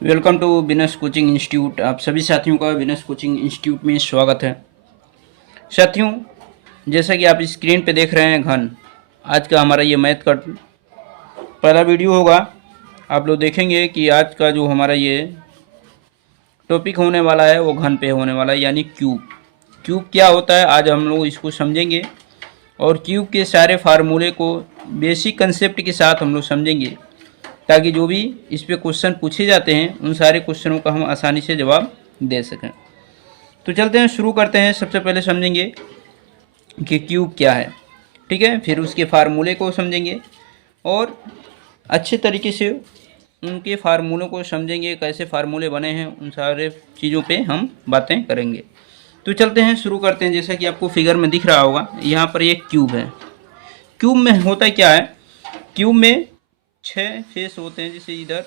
Welcome to business coaching institute. आप सभी साथियों का बिजनेस कोचिंग इंस्टीट्यूट में स्वागत है। साथियों, जैसा कि आप स्क्रीन पे देख रहे हैं घन, आज का हमारा ये मैथ का पहला वीडियो होगा। आप लोग देखेंगे कि आज का जो हमारा ये टॉपिक होने वाला है वो घन पे होने वाला है, यानी क्यूब। क्यूब क्या होता है आज हम लोग इसको समझेंगे और क्यूब के सारे फार्मूले को बेसिक कंसेप्ट के साथ हम लोग समझेंगे, ताकि जो भी इस पे क्वेश्चन पूछे जाते हैं उन सारे क्वेश्चनों का हम आसानी से जवाब दे सकें। तो चलते हैं, शुरू करते हैं। सबसे पहले समझेंगे कि क्यूब क्या है, ठीक है। फिर उसके फार्मूले को समझेंगे और अच्छे तरीके से उनके फार्मूलों को समझेंगे, कैसे फार्मूले बने हैं, उन सारे चीज़ों पे हम बातें करेंगे। तो चलते हैं, शुरू करते हैं। जैसा कि आपको फिगर में दिख रहा होगा, यहाँ पर एक क्यूब है। क्यूब में होता क्या है, क्यूब में 6 फेस होते हैं। जैसे इधर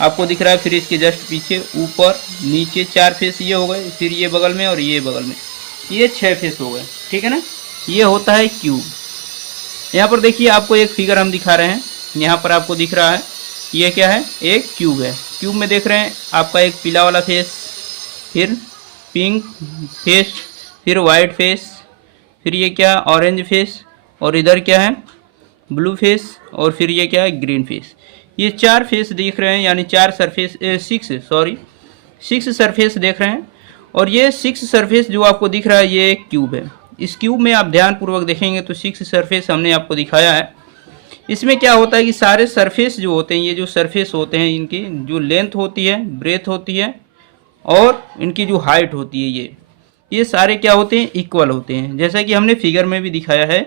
आपको दिख रहा है, फिर इसके जस्ट पीछे ऊपर नीचे 4 फेस ये हो गए, फिर ये बगल में और ये बगल में, ये 6 फेस हो गए, ठीक है ना। ये होता है क्यूब। यहाँ पर देखिए, आपको एक फिगर हम दिखा रहे हैं। यहाँ पर आपको दिख रहा है ये क्या है, एक क्यूब है। क्यूब में देख रहे हैं आपका एक पीला वाला फेस, फिर पिंक फेस, फिर वाइट फेस, फिर ये क्या ऑरेंज फेस, और इधर क्या है ब्लू फेस, और फिर ये क्या है ग्रीन फेस। ये 4 फेस दिख रहे हैं, यानी 4 सरफेस 6 सरफेस देख रहे हैं। और ये 6 सरफेस जो आपको दिख रहा है ये एक क्यूब है। इस क्यूब में आप ध्यानपूर्वक देखेंगे तो 6 सरफेस हमने आपको दिखाया है। इसमें क्या होता है कि सारे सरफेस जो होते हैं, ये जो सरफेस होते हैं, इनकी जो लेंथ होती है, ब्रेथ होती है, और इनकी जो हाइट होती है, ये सारे क्या होते हैं, इक्वल होते हैं। जैसा कि हमने फिगर में भी दिखाया है,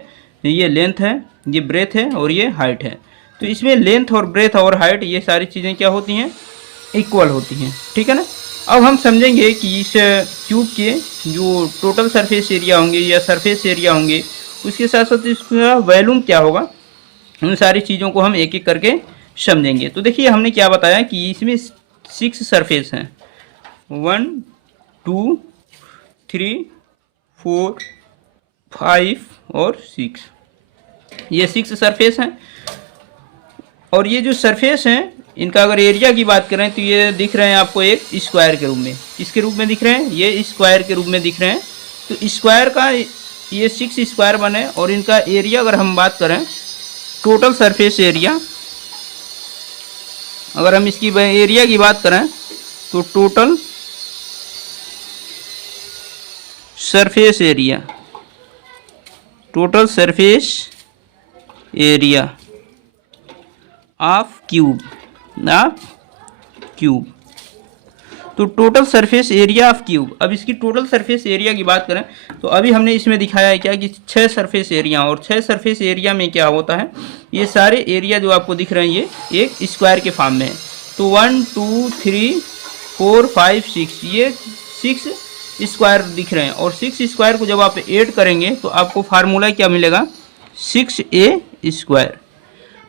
ये लेंथ है, ये ब्रेथ है और ये हाइट है। तो इसमें लेंथ और ब्रेथ और हाइट ये सारी चीज़ें क्या होती हैं, इक्वल होती हैं, ठीक है ना। अब हम समझेंगे कि इस क्यूब के जो टोटल सरफेस एरिया होंगे या सरफेस एरिया होंगे, उसके साथ साथ इसका वॉल्यूम क्या होगा, उन सारी चीज़ों को हम एक एक करके समझेंगे। तो देखिए, हमने क्या बताया कि इसमें 6 सरफेस हैं, 1 2 3 4 5 और 6। ये 6 सरफेस हैं। और ये जो सरफेस हैं, इनका अगर एरिया की बात करें तो ये दिख रहे हैं आपको एक स्क्वायर के रूप में। किसके रूप में दिख रहे हैं, ये स्क्वायर के रूप में दिख रहे हैं। तो स्क्वायर का ये 6 स्क्वायर बने, और इनका एरिया अगर हम बात करें, टोटल सरफेस एरिया, अगर हम इसकी एरिया की बात करें तो total surface area, total surface area of cube, तो total surface area of cube. अब इसकी टोटल सरफेस एरिया की बात करें तो अभी हमने इसमें दिखाया है क्या कि 6 सरफेस एरिया, और 6 सरफेस एरिया में क्या होता है, ये सारे एरिया जो आपको दिख रहे हैं ये एक स्क्वायर के फॉर्म में है। तो 1 2 3 4 5 6, ये 6 स्क्वायर दिख रहे हैं। और 6 स्क्वायर को जब आप ऐड करेंगे तो आपको फार्मूला क्या मिलेगा, 6a स्क्वायर,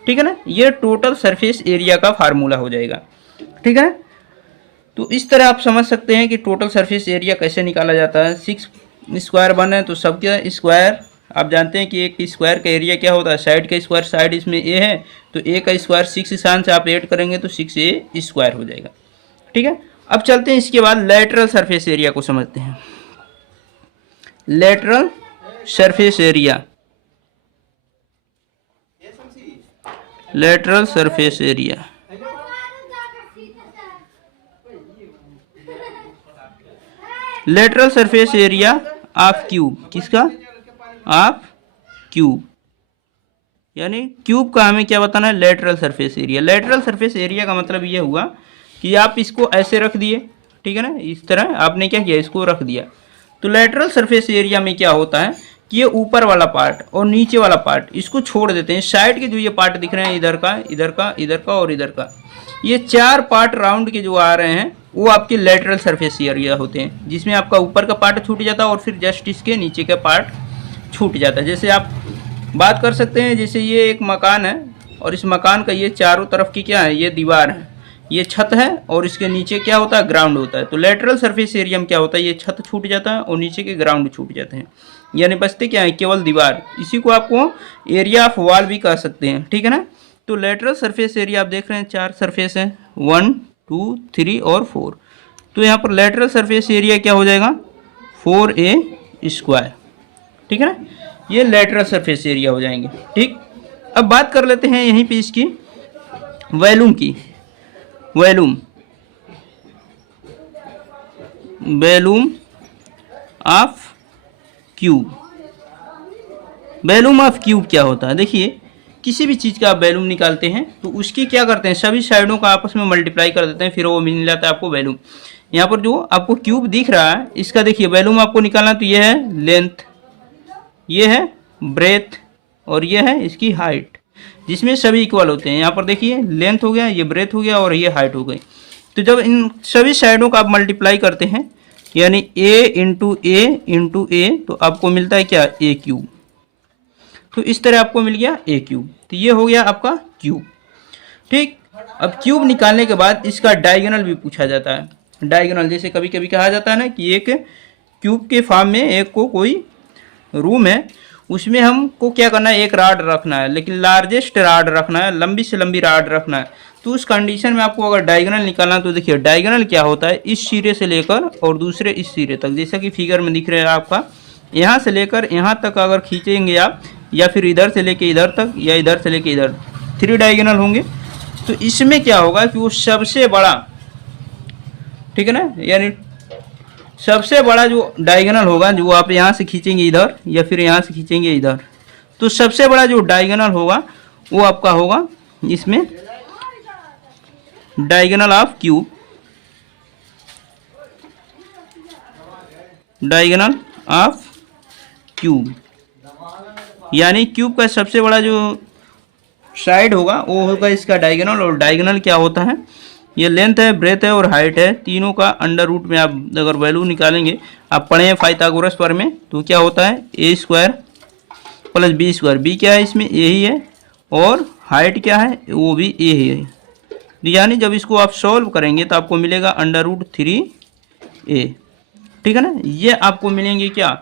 ठीक है ना। ये टोटल सरफेस एरिया का फार्मूला हो जाएगा, ठीक है। तो इस तरह आप समझ सकते हैं कि टोटल सरफेस एरिया कैसे निकाला जाता है। 6 स्क्वायर बने तो सबके स्क्वायर, आप जानते हैं कि एक स्क्वायर का एरिया क्या होता है, साइड का स्क्वायर, साइड इसमें ए है तो ए का स्क्वायर 6 स्थान से आप ऐड करेंगे तो 6a स्क्वायर हो जाएगा, ठीक है। अब चलते हैं, इसके बाद लेटरल सरफेस एरिया को समझते हैं। Lateral surface area, lateral surface area, lateral surface area of cube, किसका, ऑफ क्यूब, यानी क्यूब का हमें क्या बताना है, lateral surface area. Lateral surface area का मतलब ये हुआ कि आप इसको ऐसे रख दिए, ठीक है ना, इस तरह आपने क्या किया, इसको रख दिया। तो लेटरल सरफेस एरिया में क्या होता है कि ये ऊपर वाला पार्ट और नीचे वाला पार्ट इसको छोड़ देते हैं। साइड के जो ये पार्ट दिख रहे हैं, इधर का, इधर का, इधर का और इधर का, ये 4 पार्ट राउंड के जो आ रहे हैं वो आपके लेटरल सरफेस एरिया होते हैं, जिसमें आपका ऊपर का पार्ट छूट जाता है और फिर जस्ट इसके नीचे का पार्ट छूट जाता है। जैसे आप बात कर सकते हैं, जैसे ये एक मकान है और इस मकान का ये चारों तरफ की क्या है, ये दीवार है, ये छत है, और इसके नीचे क्या होता है, ग्राउंड होता है। तो लेटरल सरफेस एरिया में क्या होता है, ये छत छूट जाता है और नीचे के ग्राउंड छूट जाते हैं, यानी बचते क्या है, केवल दीवार। इसी को आपको एरिया ऑफ वॉल भी कह सकते हैं, ठीक है ना। तो लेटरल सरफेस एरिया आप देख रहे हैं 4 सरफेस हैं, 1 2, 3 और 4। तो यहाँ पर लेटरल सरफेस एरिया क्या हो जाएगा 4a²। ठीक है ना, ये लेटरल सरफेस एरिया हो जाएंगे। ठीक, अब बात कर लेते हैं यहीं पे इसकी वॉल्यूम की। Volume of cube. Volume of cube क्या होता है? देखिए, किसी भी चीज़ का आप वॉल्यूम निकालते हैं तो उसकी क्या करते हैं, सभी साइडों का आपस में मल्टीप्लाई कर देते हैं, फिर वो मिल जाता है आपको वॉल्यूम। यहाँ पर जो आपको क्यूब दिख रहा है इसका देखिए वॉल्यूम आपको निकालना, तो ये है लेंथ, ये है ब्रेथ और ये है इसकी हाइट, जिसमें सभी इक्वल होते हैं। यहाँ पर देखिए लेंथ हो गया, ये ब्रेथ हो गया और ये हाइट हो गई। तो जब इन सभी साइडों का आप मल्टीप्लाई करते हैं यानी a तो आपको मिलता है क्या a क्यूब। तो इस तरह आपको मिल गया a क्यूब। तो ये हो गया आपका क्यूब। ठीक, अब क्यूब निकालने के बाद इसका डायगोनल भी पूछा जाता है। डायगोनल जैसे कभी कभी कहा जाता है ना कि एक क्यूब के फॉर्म में एक को कोई रूम है, उसमें हमको क्या करना है, एक राड रखना है, लेकिन लार्जेस्ट राड रखना है, लंबी से लंबी राड रखना है। तो उस कंडीशन में आपको अगर डायगोनल निकालना है तो देखिए डायगोनल क्या होता है, इस सिरे से लेकर और दूसरे इस सिरे तक, जैसा कि फिगर में दिख रहा है आपका, यहाँ से लेकर यहाँ तक अगर खींचेंगे आप, या फिर इधर से लेके इधर तक या इधर से लेके इधर, 3 डायगोनल होंगे। तो इसमें क्या होगा कि वो सबसे बड़ा, ठीक है ना, यानी सबसे बड़ा जो डायगोनल होगा, जो आप यहाँ से खींचेंगे इधर या फिर यहाँ से खींचेंगे इधर, तो सबसे बड़ा जो डायगोनल होगा वो आपका होगा इसमें diagonal of cube. Diagonal of cube यानी क्यूब का सबसे बड़ा जो साइड होगा वो होगा इसका डायगोनल। और डायगोनल क्या होता है, ये लेंथ है, ब्रेथ है और हाइट है, तीनों का अंडर रूट में आप अगर वैल्यू निकालेंगे, आप पढ़े हैं पाइथागोरस पर में, तो क्या होता है a² + b²। b क्या है इसमें, a ही है, और हाइट क्या है वो भी a ही है। यानी जब इसको आप सॉल्व करेंगे तो आपको मिलेगा √3a। ठीक है ना, ये आपको मिलेंगे क्या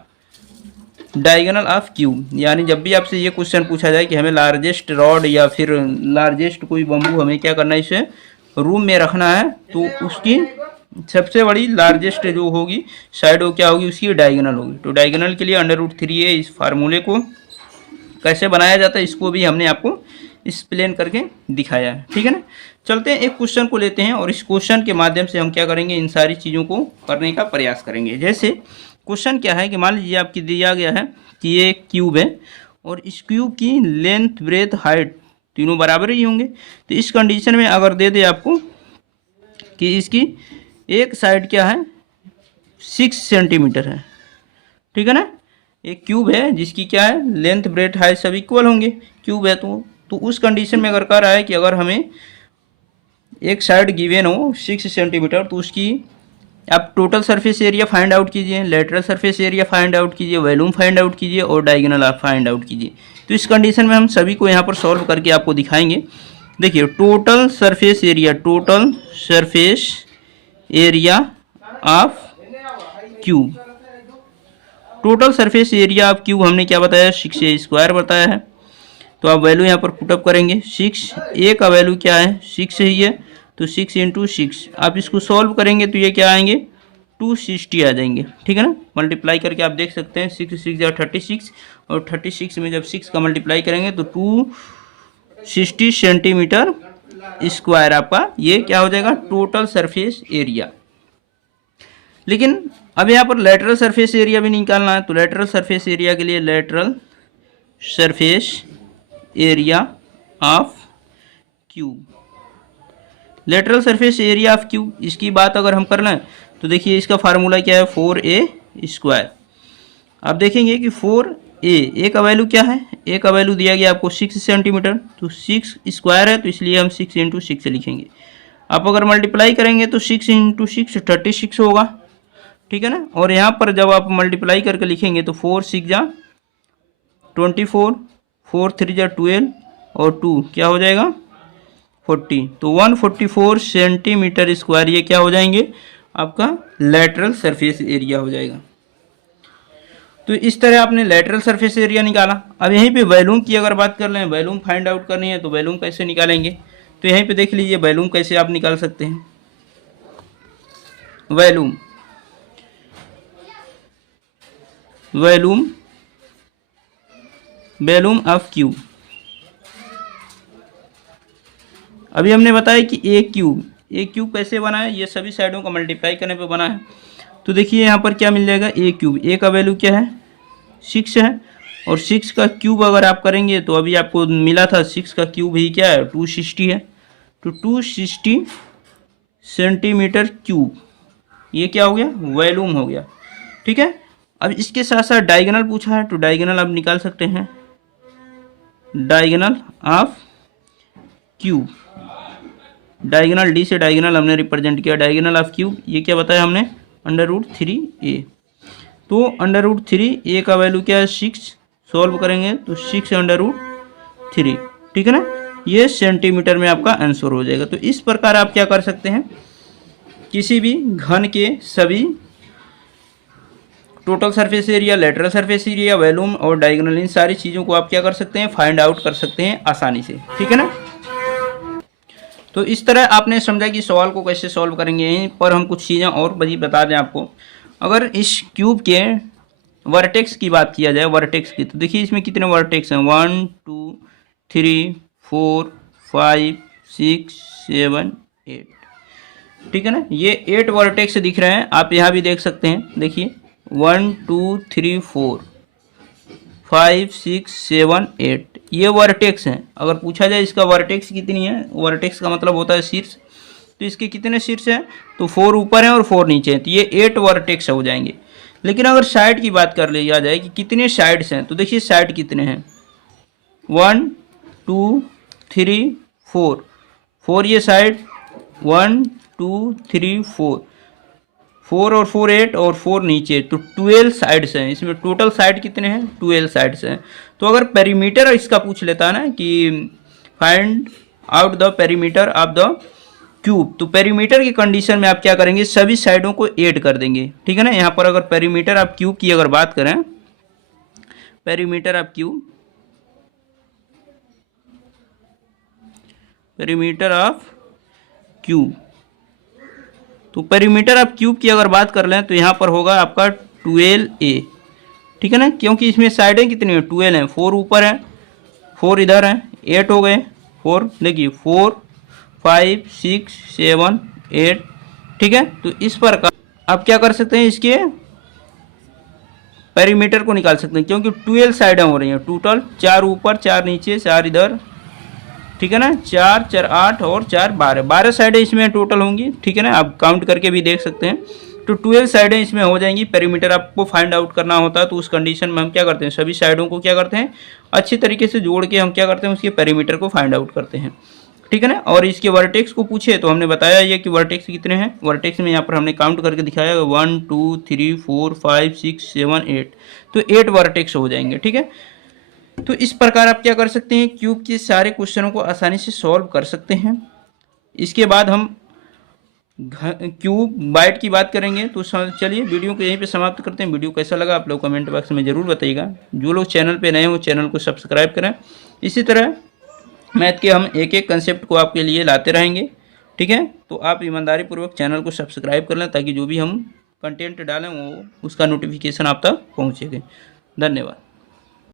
डायगोनल ऑफ क्यूब। यानी जब भी आपसे ये क्वेश्चन पूछा जाए कि हमें लार्जेस्ट रॉड या फिर लार्जेस्ट कोई बम्बू हमें क्या करना है, इसे रूम में रखना है, तो उसकी सबसे बड़ी लार्जेस्ट जो होगी साइड वो क्या होगी, उसकी डायगोनल होगी। तो डायगोनल के लिए √3a इस फार्मूले को कैसे बनाया जाता है इसको भी हमने आपको एक्सप्लेन करके दिखाया है। ठीक है ना, चलते हैं एक क्वेश्चन को लेते हैं और इस क्वेश्चन के माध्यम से हम क्या करेंगे, इन सारी चीज़ों को करने का प्रयास करेंगे। जैसे क्वेश्चन क्या है कि मान लीजिए आपकी दिया गया है कि ये क्यूब है और इस क्यूब की लेंथ, ब्रेथ, हाइट तीनों बराबर ही होंगे। तो इस कंडीशन में अगर दे दे आपको कि इसकी एक साइड क्या है 6 सेंटीमीटर है, ठीक है ना, एक क्यूब है जिसकी क्या है लेंथ, ब्रेथ, हाइट सब इक्वल होंगे, क्यूब है तो उस कंडीशन में अगर कह रहा है कि अगर हमें एक साइड गिवन हो 6 सेंटीमीटर, तो उसकी आप total surface area find out कीजिए, lateral surface area find out कीजिए, वॉल्यूम फाइंड आउट कीजिए और डायगोनल आप फाइंड आउट कीजिए। तो इस कंडीशन में हम सभी को यहाँ पर सॉल्व करके आपको दिखाएंगे। देखिए total surface area of cube, total surface area of cube हमने क्या बताया 6a² बताया है। तो आप वैल्यू यहाँ पर पुटअप करेंगे, 6a का वैल्यू क्या है 6 ही है, तो 6 × 6 आप इसको सॉल्व करेंगे तो ये क्या आएंगे 260 आ जाएंगे। ठीक है ना, मल्टीप्लाई करके आप देख सकते हैं 6 × 6 = 36 और 36 में जब 6 का मल्टीप्लाई करेंगे तो 260 सेंटीमीटर स्क्वायर आपका ये क्या हो जाएगा टोटल सरफेस एरिया। लेकिन अब यहाँ पर लेटरल सरफेस एरिया भी निकालना है, तो लेटरल सरफेस एरिया के लिए lateral surface area of cube, lateral surface area of cube, इसकी बात अगर हम कर लें तो देखिए इसका फार्मूला क्या है 4a²। आप देखेंगे कि 4a का वैल्यू क्या है, a का वैल्यू दिया गया आपको 6 सेंटीमीटर, तो 6² है तो इसलिए हम 6 × 6 लिखेंगे। आप अगर मल्टीप्लाई करेंगे तो 6 × 6 36 होगा, ठीक है ना। और यहाँ पर जब आप मल्टीप्लाई करके लिखेंगे तो 4 × 6 = 24, 4 × 3 = 12 और 2 क्या हो जाएगा 40, तो 144 सेंटीमीटर स्क्वायर ये क्या हो जाएंगे आपका लेटरल सरफेस एरिया हो जाएगा। तो इस तरह आपने लेटरल सरफेस एरिया निकाला। अब यहीं पे वॉल्यूम की अगर बात कर लें, वॉल्यूम फाइंड आउट करनी है तो वॉल्यूम कैसे निकालेंगे, तो यहीं पे देख लीजिए वॉल्यूम कैसे आप निकाल सकते हैं। Volume, volume, volume of cube. अभी हमने बताया कि ए क्यूब कैसे बना है, ये सभी साइडों का मल्टीप्लाई करने पे बना है। तो देखिए यहाँ पर क्या मिल जाएगा, ए क्यूब, ए का वैल्यू क्या है 6 है, और 6 का क्यूब अगर आप करेंगे तो अभी आपको मिला था 6 का क्यूब ही क्या है 260 है, तो 260 सेंटीमीटर क्यूब, ये क्या हो गया वॉल्यूम हो गया। ठीक है, अब इसके साथ साथ डायगोनल पूछा है, तो डायगोनल आप निकाल सकते हैं, diagonal of cube, diagonal D से डायगोनल हमने रिप्रेजेंट किया, डायगोनल ऑफ क्यूब ये क्या बताया हमने √3a। तो √3a का वैल्यू क्या है 6, सॉल्व करेंगे तो 6√3, ठीक है ना, ये सेंटीमीटर में आपका आंसर हो जाएगा। तो इस प्रकार आप क्या कर सकते हैं, किसी भी घन के सभी total surface area, lateral surface area, volume और डायगोनल, इन सारी चीज़ों को आप क्या कर सकते हैं, फाइंड आउट कर सकते हैं आसानी से, ठीक है ना। तो इस तरह आपने समझा कि सवाल को कैसे सॉल्व करेंगे। यहीं पर हम कुछ चीज़ें और बता दें आपको, अगर इस क्यूब के वर्टेक्स की बात किया जाए, वर्टेक्स की, तो देखिए इसमें कितने वर्टेक्स हैं, 1 2 3 4 5 6 7 8, ठीक है ना, ये 8 वर्टेक्स दिख रहे हैं, आप यहाँ भी देख सकते हैं, देखिए 1 2 3 4 5 6 7 8, ये वर्टेक्स हैं। अगर पूछा जाए इसका वर्टेक्स कितनी है, वर्टेक्स का मतलब होता है शीर्ष, तो इसके कितने शीर्ष हैं, तो 4 ऊपर हैं और 4 नीचे हैं, तो ये 8 वर्टेक्स हो जाएंगे। लेकिन अगर साइड की बात कर लिया जाए कि कितने साइड्स हैं, तो देखिए साइड कितने हैं, 1 2 3 4, 4 ये साइड, 1 2 3 4, 4 और 4 8 और 4 नीचे, तो 12 साइड्स हैं इसमें। टोटल साइड कितने हैं, 12 साइड्स हैं। तो अगर पेरीमीटर इसका पूछ लेता है ना कि find out the perimeter of the cube, तो पेरीमीटर की कंडीशन में आप क्या करेंगे, सभी साइडों को ऐड कर देंगे, ठीक है ना। यहाँ पर अगर पेरीमीटर ऑफ क्यूब की अगर बात करें, perimeter of cube, perimeter of cube, तो पेरीमीटर ऑफ क्यूब की अगर बात कर लें तो यहाँ पर होगा आपका 12a, ठीक है ना, क्योंकि इसमें साइडें कितनी हैं, 12 हैं, 4 ऊपर हैं, 4 इधर हैं, 8 हो गए, 4 देखिए 4 5 6 7 8, ठीक है। तो इस प्रकार आप क्या कर सकते हैं, इसके पेरीमीटर को निकाल सकते हैं, क्योंकि 12 साइडें हो रही हैं टोटल, 4 ऊपर 4 नीचे 4 इधर, ठीक है ना, 4 4 8 और 4 12, 12 साइडें इसमें टोटल होंगी, ठीक है ना, आप काउंट करके भी देख सकते हैं। तो 12 साइडें इसमें हो जाएंगी। पेरीमीटर आपको फाइंड आउट करना होता है, तो उस कंडीशन में हम क्या करते हैं, सभी साइडों को क्या करते हैं, अच्छी तरीके से जोड़ के हम क्या करते हैं, उसके पेरीमीटर को फाइंड आउट करते हैं, ठीक है ना। और इसके वर्टेक्स को पूछे तो हमने बताया ये कि वर्टेक्स कितने हैं, वर्टेक्स में यहाँ पर हमने काउंट करके दिखाया 1 2 3 4 5 6 7 8, तो 8 वर्टेक्स हो जाएंगे, ठीक है। तो इस प्रकार आप क्या कर सकते हैं, क्यूब के सारे क्वेश्चनों को आसानी से सॉल्व कर सकते हैं। इसके बाद हम क्यूब बाइट की बात करेंगे। तो चलिए वीडियो को यहीं पे समाप्त करते हैं। वीडियो कैसा लगा आप लोग कमेंट बॉक्स में ज़रूर बताइएगा। जो लोग चैनल पे नए हो चैनल को सब्सक्राइब करें। इसी तरह मैथ के हम एक एक कंसेप्ट को आपके लिए लाते रहेंगे, ठीक है। तो आप ईमानदारी पूर्वक चैनल को सब्सक्राइब कर लें, ताकि जो भी हम कंटेंट डालें वो उसका नोटिफिकेशन आप तक पहुँचेगा। धन्यवाद।